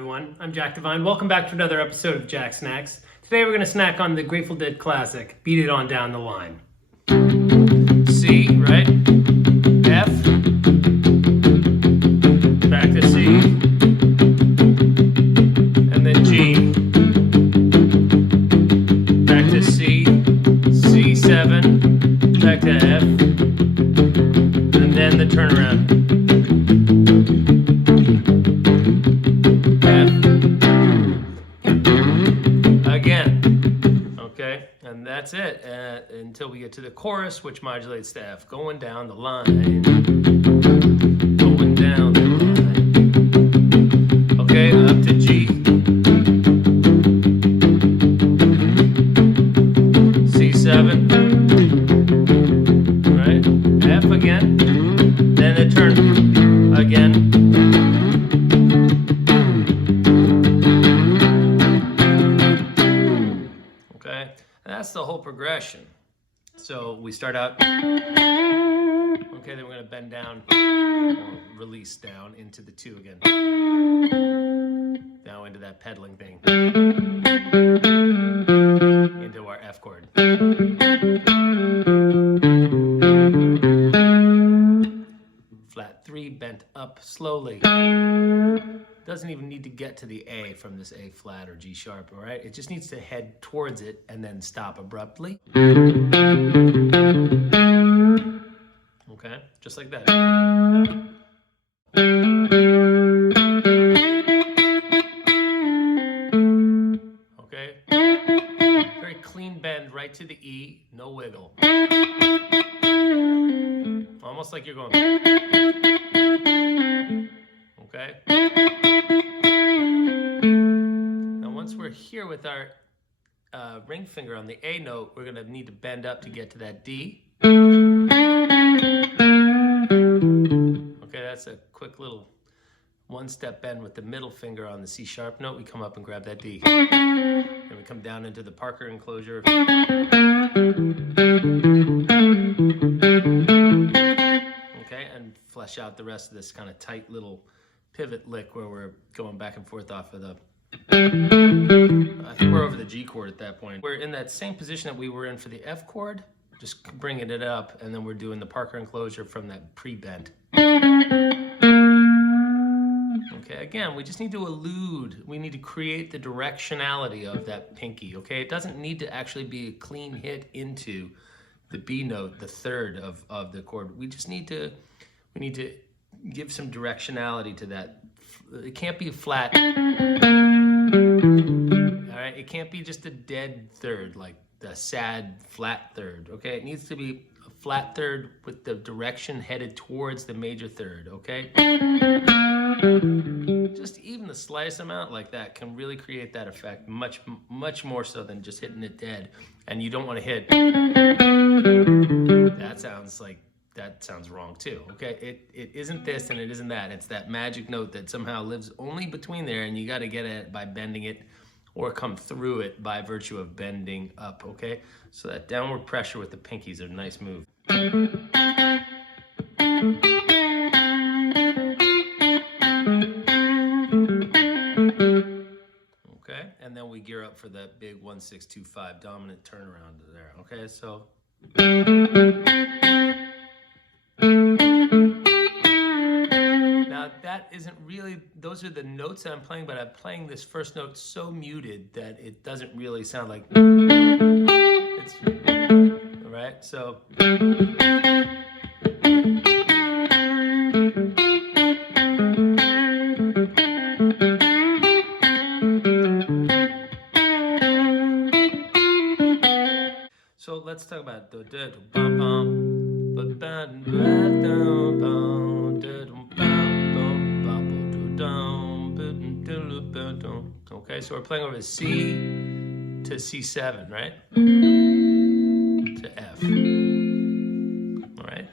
everyone, I'm Jack Devine. Welcome back to another episode of Jacksnax. Today we're going to snack on the Grateful Dead classic, Beat It On Down the Line. C, right? F, back to C, and then G, back to C, C7, back to F, and then the turnaround. And that's it until we get to the chorus, which modulates to F. Going down the line. Going down the line. Okay, up to G. C7. Right? F again. Then the turn again. That's the whole progression. So we start out, okay, then we're going to bend down, or release down into the 2 again. Now into that pedaling thing. Into our F chord. Flat 3, bent up slowly. Doesn't even need to get to the A from this A flat or G sharp, all right? It just needs to head towards it and then stop abruptly. Okay, just like that. Okay, very clean bend right to the E, no wiggle. Almost like you're going. Okay. Once we're here with our ring finger on the A note, we're going to need to bend up to get to that D. Okay, that's a quick little one-step bend with the middle finger on the C sharp note. We come up and grab that D. Then we come down into the Parker enclosure. Okay, and flesh out the rest of this kind of tight little pivot lick where we're going back and forth off of the I think we're over the G chord at that point. We're in that same position that we were in for the F chord, just bringing it up, and then we're doing the Parker enclosure from that pre-bend. Okay, again, we just need to we need to create the directionality of that pinky, okay? It doesn't need to actually be a clean hit into the B note, the third of the chord. We need to give some directionality to that. It can't be a flat. All right, it can't be just a dead third, like the sad flat third, okay? It needs to be a flat third with the direction headed towards the major third, okay? Just even the slightest amount like that can really create that effect, much more so than just hitting it dead. And you don't want to hit. That sounds wrong too, okay? It isn't this and it isn't that. It's that magic note that somehow lives only between there, and you got to get at it by bending it or come through it by virtue of bending up, okay? So that downward pressure with the pinkies is a nice move. Okay, and then we gear up for that big 1-6-2-5 dominant turnaround there, okay? So now that isn't really, those are the notes that I'm playing, but I'm playing this first note so muted that it doesn't really sound like it's, all right? So let's talk about okay, so we're playing over C to C7, right? To F. All right.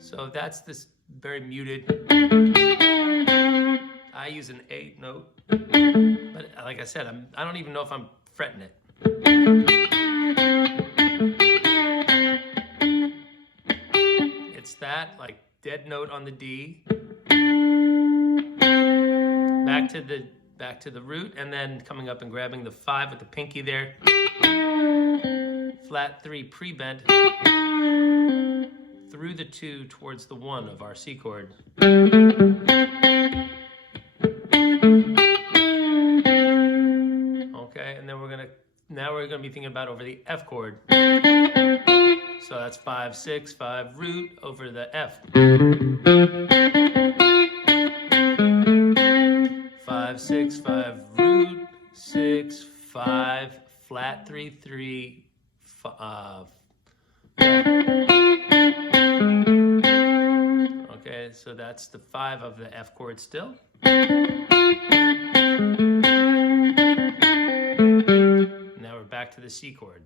So that's this very muted. I use an 8 note, but like I said, I don't even know if I'm fretting it. It's that, like dead note on the D, back to the root, and then coming up and grabbing the 5 with the pinky there. Flat 3 pre-bent through the 2 towards the 1 of our C chord. Okay, and then now we're gonna be thinking about over the F chord. So that's 5, 6, 5 root over the F. 5, 6, 5 root, 6, 5 flat 3, 3, 5. Okay, so that's the 5 of the F chord still. Now we're back to the C chord.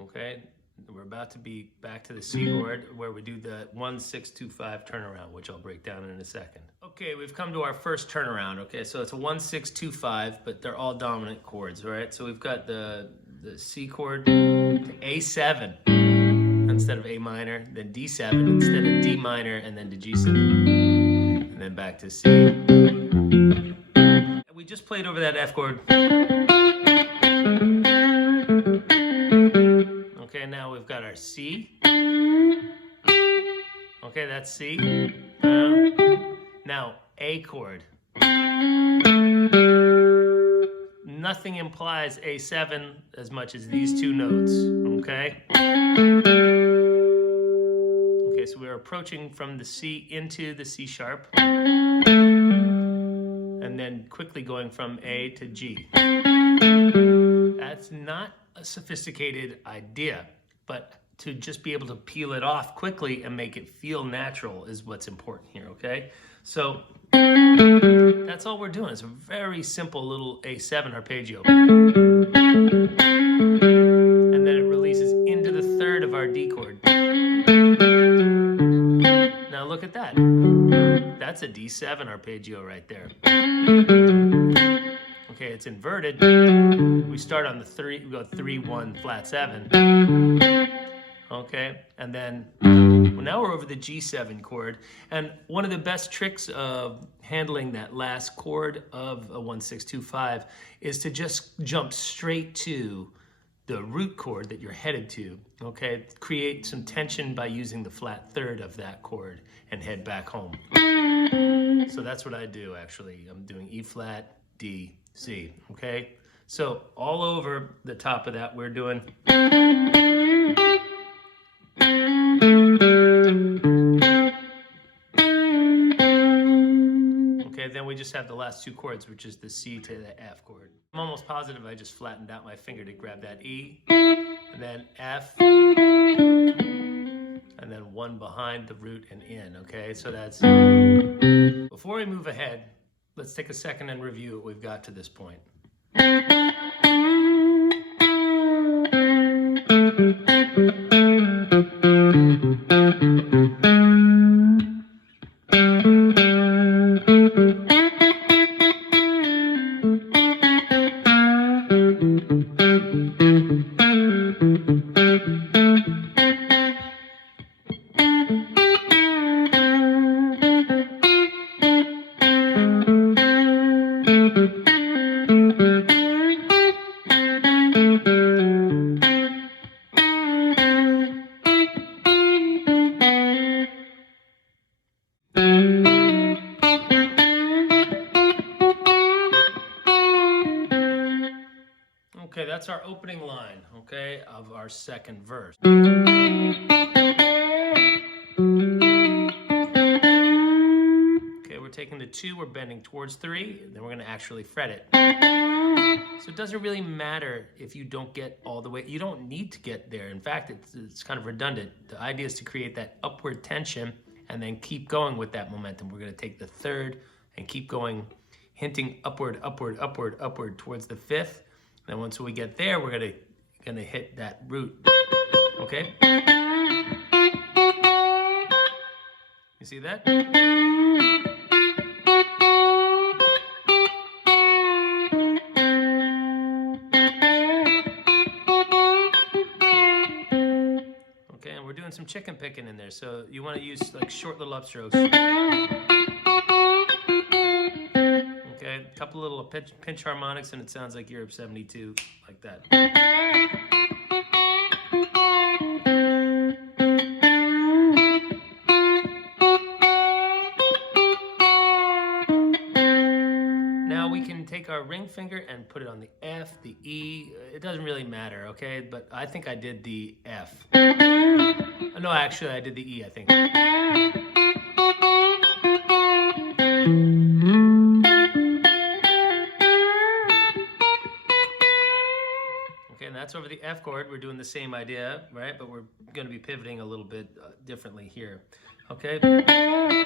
Okay, we're about to be back to the C chord where we do the 1, 6, 2, 5 turnaround, which I'll break down in a second. Okay, we've come to our first turnaround. Okay, so it's a 1, 6, 2, 5, but they're all dominant chords, all right? So we've got the C chord to A7 instead of A minor, then D7 instead of D minor, and then to G7, and then back to C. We just played over that F chord. Okay, now we've got our C. Okay, that's C. Now, A chord. Nothing implies A7 as much as these two notes, okay? Okay, so we're approaching from the C into the C sharp, and then quickly going from A to G. That's not a sophisticated idea, but to just be able to peel it off quickly and make it feel natural is what's important here, okay? So that's all we're doing. It's a very simple little A7 arpeggio. And then it releases into the 3rd of our D chord. Now look at that. That's a D7 arpeggio right there. Okay, it's inverted. We start on the 3, we go 3, 1, flat 7. Okay, and then now we're over the G7 chord. And one of the best tricks of handling that last chord of a 1, 6, 2, 5 is to just jump straight to the root chord that you're headed to. Okay, create some tension by using the flat 3rd of that chord and head back home. So that's what I do actually. I'm doing E flat, D, C. Okay, so all over the top of that we're doing. Okay, then we just have the last 2 chords, which is the C to the F chord. I'm almost positive I just flattened out my finger to grab that E, and then F, and then 1 behind the root and in, okay? So that's... Before we move ahead, let's take a second and review what we've got to this point. Okay, that's our opening line, okay, of our second verse. Okay, we're taking the 2, we're bending towards 3, then we're going to actually fret it. So it doesn't really matter if you don't get all the way. You don't need to get there. In fact, it's kind of redundant. The idea is to create that upward tension and then keep going with that momentum. We're going to take the 3rd and keep going, hinting upward, upward, upward, upward towards the 5th. Then once we get there, we're gonna hit that root. Okay? You see that? chicken picking in there. So you want to use like short little upstrokes. Okay, a couple little pinch harmonics, and it sounds like Europe 72, like that. Now we can take our ring finger and put it on the F, the E. It doesn't really matter, okay? But I think I did the F. No, actually, I did the E, I think. Okay, and that's over the F chord. We're doing the same idea, right? But we're going to be pivoting a little bit differently here, okay? Okay,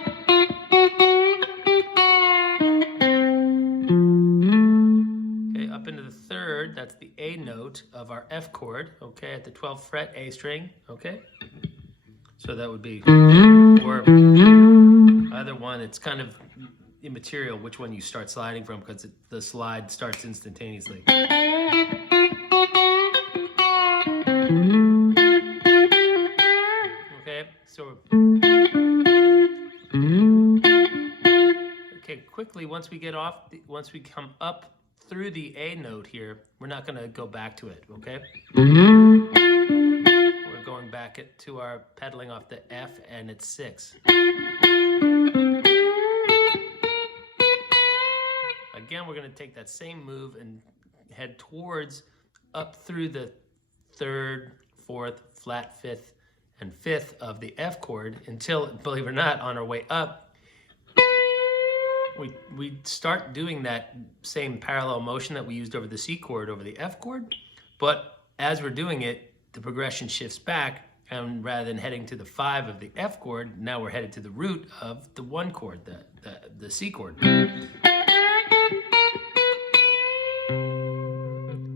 up into the third, that's the A note of our F chord, okay, at the 12th fret, A string, okay? So that would be, or either one. It's kind of immaterial which one you start sliding from, because the slide starts instantaneously. Okay, so okay, quickly, once we come up through the A note here, we're not going to go back to it, okay? We're going back to our pedaling off the F, and it's 6. Again, we're going to take that same move and head towards up through the 3rd, 4th, flat 5th, and 5th of the F chord until, believe it or not, on our way up, we start doing that same parallel motion that we used over the C chord over the F chord, but as we're doing it, the progression shifts back, and rather than heading to the 5 of the F chord, now we're headed to the root of the 1 chord, the C chord.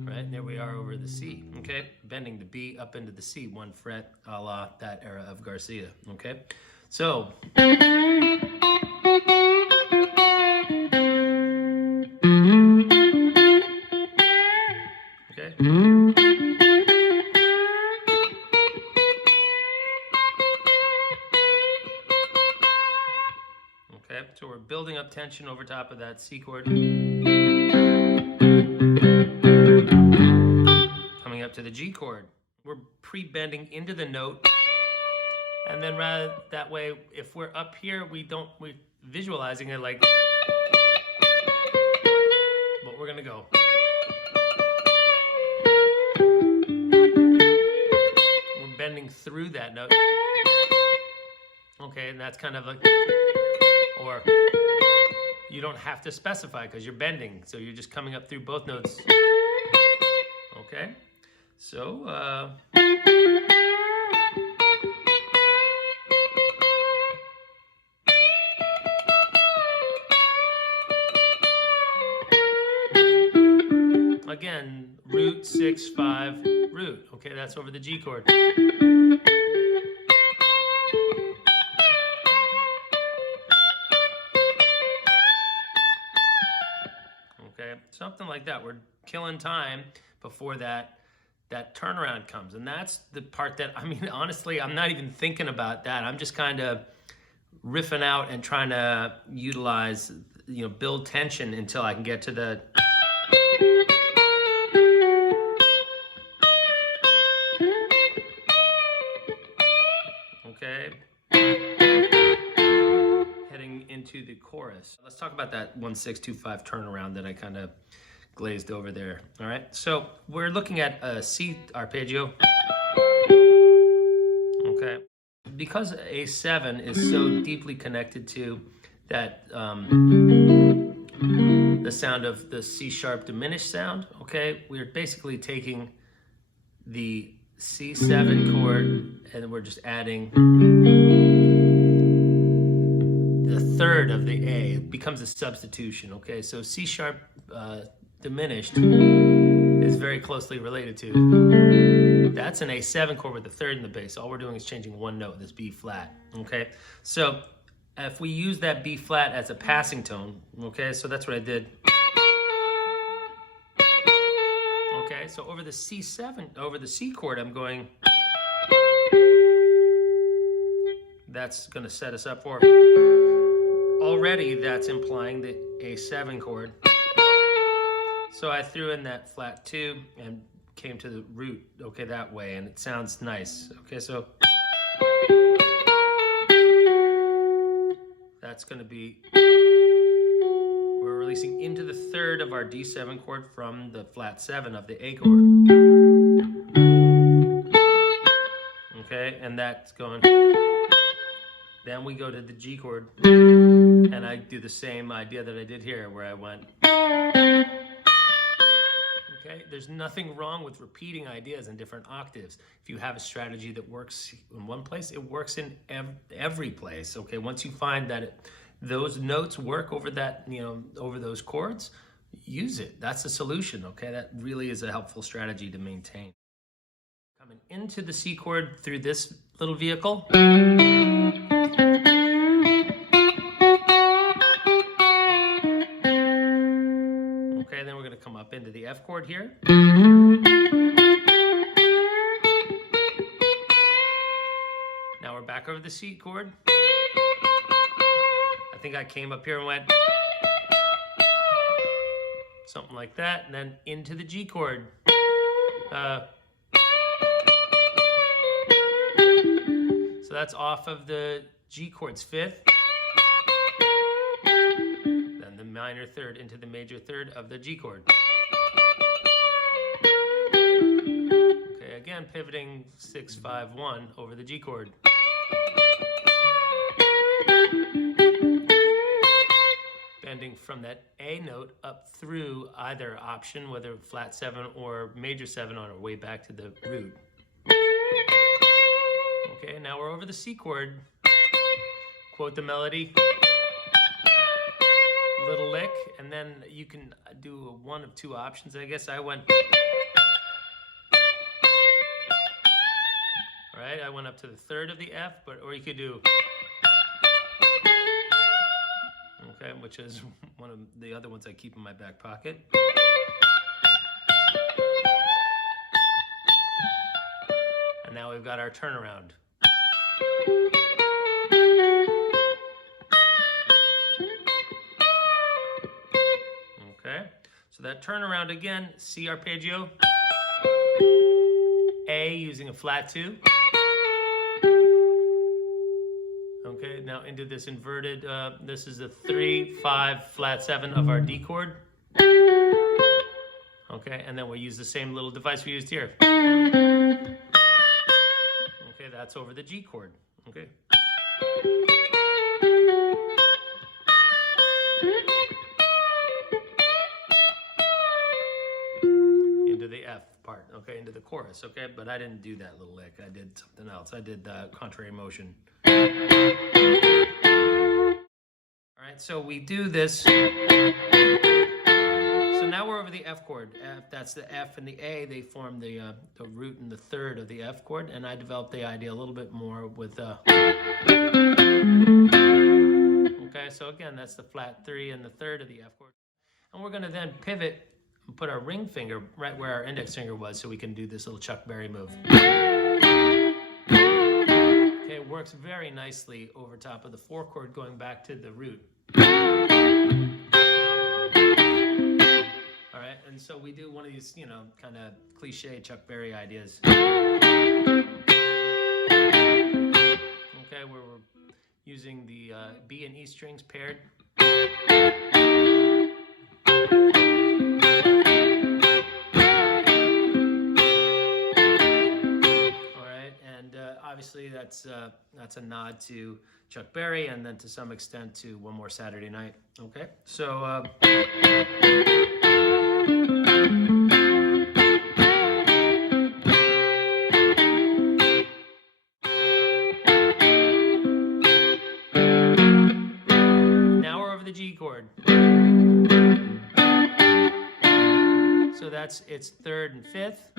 Right, there we are over the C, okay? Bending the B up into the C, 1 fret, a la that era of Garcia, okay? So, okay. Okay, so we're building up tension over top of that C chord. Coming up to the G chord. We're pre-bending into the note. And then rather that way, if we're up here, we're visualizing it like, but we're gonna go. We're bending through that note. Okay, and that's kind of like, or you don't have to specify because you're bending, so you're just coming up through both notes. Okay, so again, root 6 5 root. Okay, that's over the G chord. Okay, something like that. We're killing time before that turnaround comes, and that's the part that, I mean, honestly, I'm not even thinking about that. I'm just kind of riffing out and trying to utilize, build tension until I can get to the. Okay. Heading into the chorus. Let's talk about that 1-6-2-5 turnaround that I kind of glazed over there. All right. So we're looking at a C arpeggio. Okay. Because A7 is so deeply connected to that, the sound of the C sharp diminished sound. Okay. We're basically taking the C7 chord, and we're just adding the 3rd of the A. It becomes a substitution, okay? So C sharp diminished is very closely related to, that's an A7 chord with the 3rd in the bass. All we're doing is changing one note, this B flat, okay? So if we use that B flat as a passing tone, okay, so that's what I did. Okay, so over the C7, over the C chord, I'm going that's going to set us up for, already that's implying the A7 chord. So I threw in that flat 2 and came to the root, okay, that way, and it sounds nice. Okay, so that's going to be, we're releasing into the 3rd of our D7 chord from the flat 7 of the A chord. Okay, and that's going, then we go to the G chord, and I do the same idea that I did here, where I went. Okay, there's nothing wrong with repeating ideas in different octaves. If you have a strategy that works in one place, it works in every place. Okay, once you find that those notes work over that, over those chords, use it. That's the solution. Okay, that really is a helpful strategy to maintain. Coming into the C chord through this little vehicle. Okay, then we're going to come up into the F chord here. Now we're back over the C chord. I think I came up here and went something like that, and then into the G chord. So that's off of the G chord's 5th. Then the minor 3rd into the major 3rd of the G chord. Okay, again pivoting 6, 5, 1 over the G chord. Bending from that A note up through either option, whether flat 7 or major 7 on our way back to the root. Okay, now we're over the C chord. Quote the melody. Little lick, and then you can do one of 2 options. I guess I went. Right, I went up to the 3rd of the F, or you could do. Okay, which is one of the other ones I keep in my back pocket. And now we've got our turnaround. Okay, so that turnaround again, C arpeggio, A using a flat 2. Okay, now into this inverted, this is a 3, 5, flat 7 of our D chord. Okay, and then we'll use the same little device we used here. Okay, that's over the G chord. Okay. Into the F part, okay, into the chorus, okay, but I didn't do that little lick. I did something else. I did the contrary motion. All right, so we do this. So now we're over the F chord. That's the F and the A. They form the root and the 3rd of the F chord, and I developed the idea a little bit more with. Okay, so again, that's the flat 3 and the 3rd of the F chord, and we're going to then pivot and put our ring finger right where our index finger was, so we can do this little Chuck Berry move. Okay, it works very nicely over top of the 4 chord, going back to the root. All right, and so we do one of these, kind of cliche Chuck Berry ideas. Okay, where we're using the B and E strings paired. Obviously, that's a nod to Chuck Berry, and then to some extent to One More Saturday Night. Okay, so now we're over the G chord. So that's its 3rd and 5th.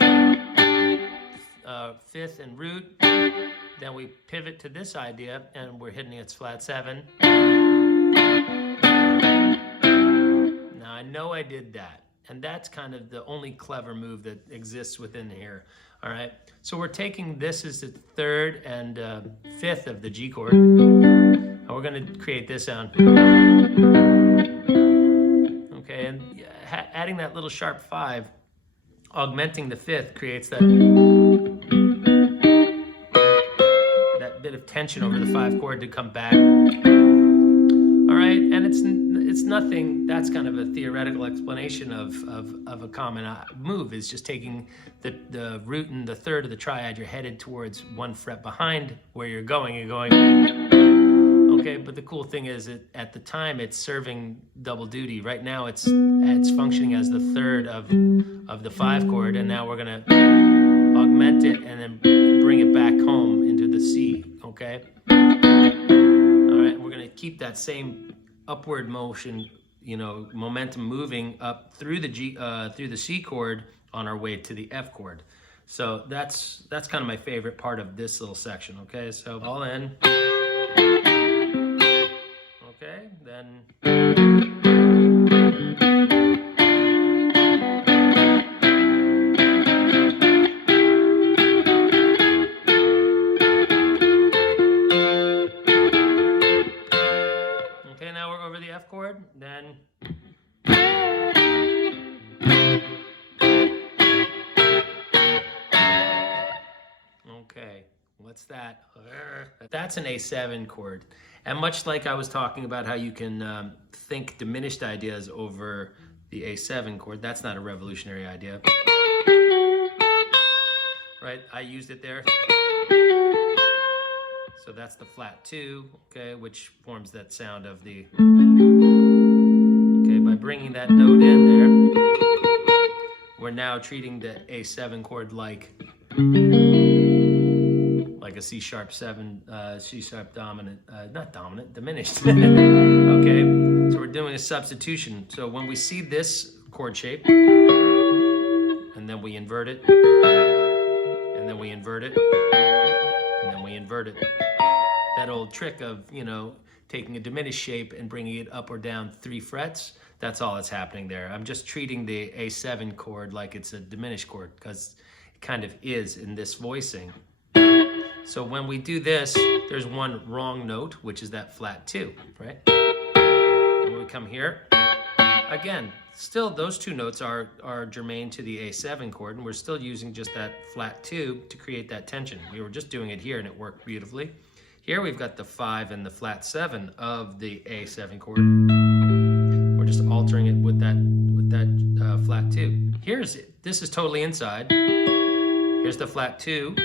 5th and root. Then we pivot to this idea, and we're hitting its flat 7. Now I know I did that. And that's kind of the only clever move that exists within here. All right, so we're taking this as the third and fifth of the G chord, and we're going to create this sound. Okay, and adding that little sharp 5, augmenting the fifth, creates that bit of tension over the 5 chord to come back. All right, and it's nothing. That's kind of a theoretical explanation of a common move. Is just taking the root and the third of the triad. You're headed towards 1 fret behind where you're going. You're going. Okay, but the cool thing is at the time it's serving double duty. Right now it's functioning as the third of the 5 chord, and now we're gonna augment it and then bring it back home into the C. Okay. All right, we're gonna keep that same upward motion, momentum moving up through the C chord on our way to the F chord. So that's kind of my favorite part of this little section. Okay, so all in. Okay, then. Okay, now we're over the F chord, then. Okay, what's that? That's an A7 chord. And much like I was talking about how you can think diminished ideas over the A7 chord, that's not a revolutionary idea. Right, I used it there. So that's the flat 2, okay, which forms that sound of the... Okay, by bringing that note in there, we're now treating the A7 chord like a C sharp 7, C sharp dominant, not dominant, diminished. Okay, so we're doing a substitution. So when we see this chord shape, and then we invert it, and then we invert it, and then we invert it. That old trick of, taking a diminished shape and bringing it up or down 3 frets, that's all that's happening there. I'm just treating the A7 chord like it's a diminished chord, because it kind of is in this voicing. So when we do this, there's one wrong note, which is that flat 2, right? And when we come here, again, still those 2 notes are germane to the A7 chord, and we're still using just that flat 2 to create that tension. We were just doing it here and it worked beautifully. Here we've got the 5 and the flat 7 of the A7 chord. We're just altering it with that flat 2. This is totally inside. Here's the flat 2.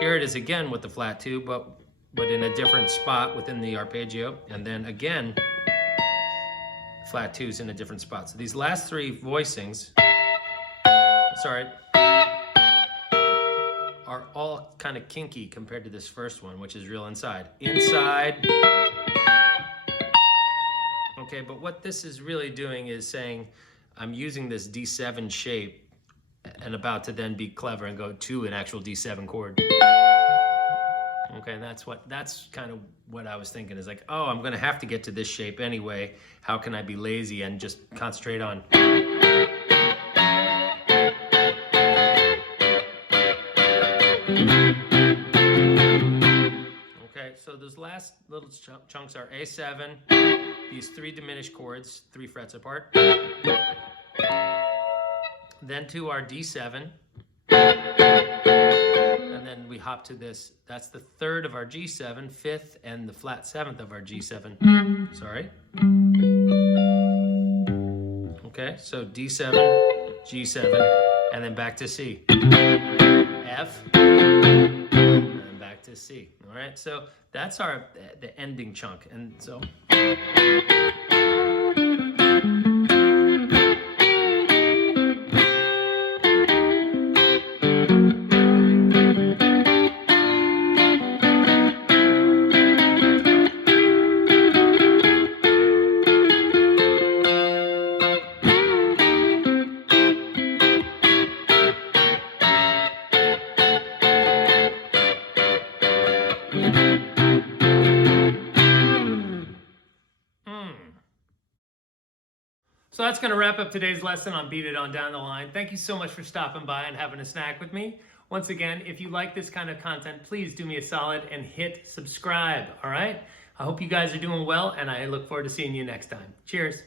Here it is again with the flat 2, but in a different spot within the arpeggio. And then again, flat 2 is in a different spot. So these last 3 voicings, are all kind of kinky compared to this first one, which is real inside. Inside. Okay, but what this is really doing is saying, I'm using this D7 shape and about to then be clever and go to an actual D7 chord. Okay, and that's kind of what I was thinking, is like, oh, I'm gonna have to get to this shape anyway. How can I be lazy and just concentrate on... Okay, so those last little chunks are A7, these 3 diminished chords, 3 frets apart. Then to our D7, and then we hop to this. That's the 3rd of our G7, 5th, and the flat 7th of our G7. Sorry. Okay, so D7, G7, and then back to C. F, and then back to C. All right, so that's the ending chunk, and so. So that's going to wrap up today's lesson on Beat It On Down the Line. Thank you so much for stopping by and having a snack with me. Once again, if you like this kind of content, please do me a solid and hit subscribe, all right? I hope you guys are doing well, and I look forward to seeing you next time. Cheers.